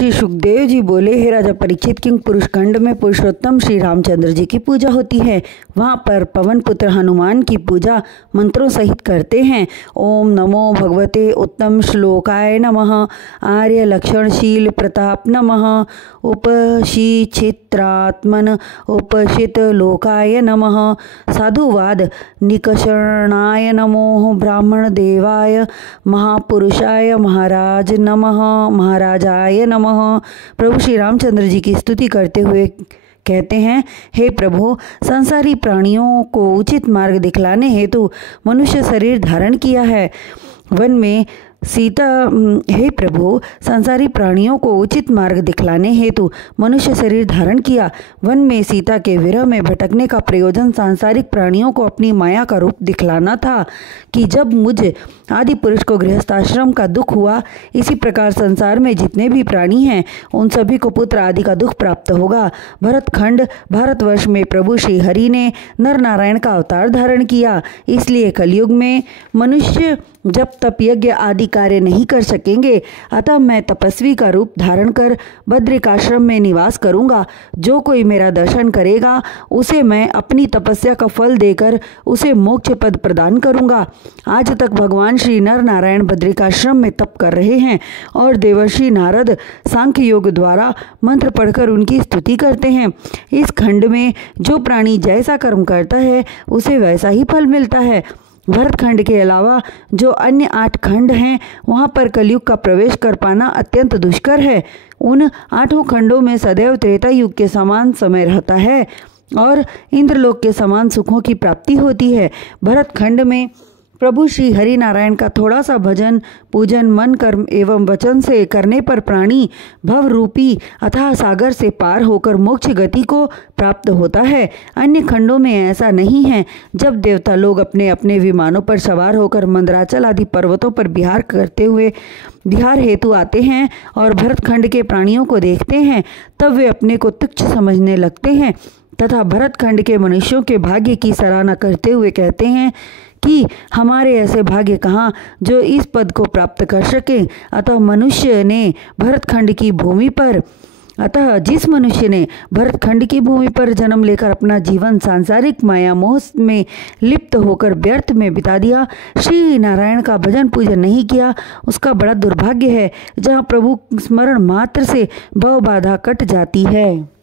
श्री सुखदेव जी बोले, हे राजा परीक्षित, किंग पुरुष खंड में पुरुषोत्तम श्री रामचंद्र जी की पूजा होती है। वहाँ पर पवन पुत्र हनुमान की पूजा मंत्रों सहित करते हैं। ओम नमो भगवते उत्तम श्लोकाय नमः, आर्य लक्षणशील प्रताप नमः, उपशिक्षित्रात्मन उपशित लोकाय नमः, साधुवाद निकषणाय नमो, ब्राह्मण देवाय महापुरुषाय महाराज नमः, महाराजाय नमः। प्रभु श्री रामचंद्र जी की स्तुति करते हुए कहते हैं, हे प्रभु, संसारी प्राणियों को उचित मार्ग दिखलाने हेतु मनुष्य शरीर धारण किया है। वन में सीता हे प्रभु, संसारी प्राणियों को उचित मार्ग दिखलाने हेतु मनुष्य शरीर धारण किया। वन में सीता के विरह में भटकने का प्रयोजन सांसारिक प्राणियों को अपनी माया का रूप दिखलाना था कि जब मुझ आदि पुरुष को गृहस्थाश्रम का दुख हुआ, इसी प्रकार संसार में जितने भी प्राणी हैं उन सभी को पुत्र आदि का दुख प्राप्त होगा। भरतखंड भारतवर्ष में प्रभु श्री हरि ने नर नारायण का अवतार धारण किया। इसलिए कलयुग में मनुष्य जब तप यज्ञ आदि कार्य नहीं कर सकेंगे, अतः मैं तपस्वी का रूप धारण कर बद्रिकाश्रम में निवास करूंगा। जो कोई मेरा दर्शन करेगा उसे मैं अपनी तपस्या का फल देकर उसे मोक्ष पद प्रदान करूंगा। आज तक भगवान श्री नर नारायण बद्रिकाश्रम में तप कर रहे हैं और देवर्षि नारद सांख्य योग द्वारा मंत्र पढ़कर उनकी स्तुति करते हैं। इस खंड में जो प्राणी जैसा कर्म करता है उसे वैसा ही फल मिलता है। भरतखंड के अलावा जो अन्य 8 खंड हैं वहाँ पर कलयुग का प्रवेश कर पाना अत्यंत दुष्कर है। उन 8 खंडों में सदैव त्रेता युग के समान समय रहता है और इंद्रलोक के समान सुखों की प्राप्ति होती है। भरतखंड में प्रभु श्री हरि नारायण का थोड़ा सा भजन पूजन मन कर्म एवं वचन से करने पर प्राणी भव रूपी अथाह सागर से पार होकर मोक्ष गति को प्राप्त होता है। अन्य खंडों में ऐसा नहीं है। जब देवता लोग अपने अपने विमानों पर सवार होकर मंदराचल आदि पर्वतों पर विहार करते हुए विहार हेतु आते हैं और भरतखंड के प्राणियों को देखते हैं, तब वे अपने को तुच्छ समझने लगते हैं तथा भरतखंड के मनुष्यों के भाग्य की सराहना करते हुए कहते हैं कि हमारे ऐसे भाग्य कहाँ जो इस पद को प्राप्त कर सके। जिस मनुष्य ने भरतखंड की भूमि पर जन्म लेकर अपना जीवन सांसारिक माया मोह में लिप्त होकर व्यर्थ में बिता दिया, श्री नारायण का भजन पूजन नहीं किया, उसका बड़ा दुर्भाग्य है। जहाँ प्रभु स्मरण मात्र से भव बाधा कट जाती है।